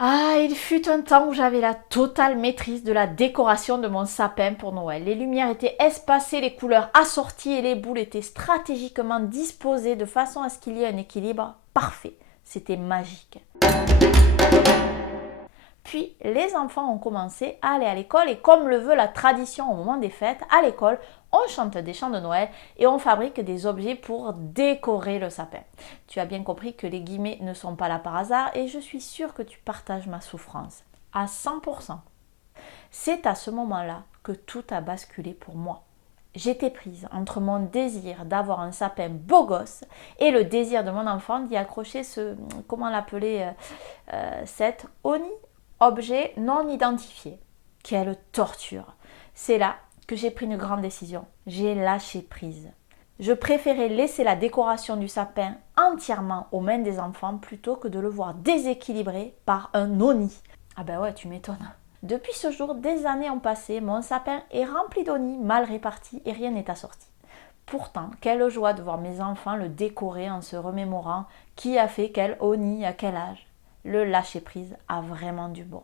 Ah, il fut un temps où j'avais la totale maîtrise de la décoration de mon sapin pour Noël. Les lumières étaient espacées, les couleurs assorties et les boules étaient stratégiquement disposées de façon à ce qu'il y ait un équilibre parfait. C'était magique. Puis les enfants ont commencé à aller à l'école et comme le veut la tradition au moment des fêtes, à l'école, on chante des chants de Noël et on fabrique des objets pour décorer le sapin. Tu as bien compris que les guillemets ne sont pas là par hasard et je suis sûre que tu partages ma souffrance. À 100%. C'est à ce moment-là que tout a basculé pour moi. J'étais prise entre mon désir d'avoir un sapin beau gosse et le désir de mon enfant d'y accrocher ce, comment l'appeler, cet oni, objet non identifié. Quelle torture. C'est là que j'ai pris une grande décision. J'ai lâché prise. Je préférais laisser la décoration du sapin entièrement aux mains des enfants plutôt que de le voir déséquilibré par un oni. Ah ben ouais, tu m'étonnes. Depuis ce jour, des années ont passé, mon sapin est rempli d'onis mal répartis et rien n'est assorti. Pourtant, quelle joie de voir mes enfants le décorer en se remémorant qui a fait quel oni à quel âge. Le lâcher-prise a vraiment du bon.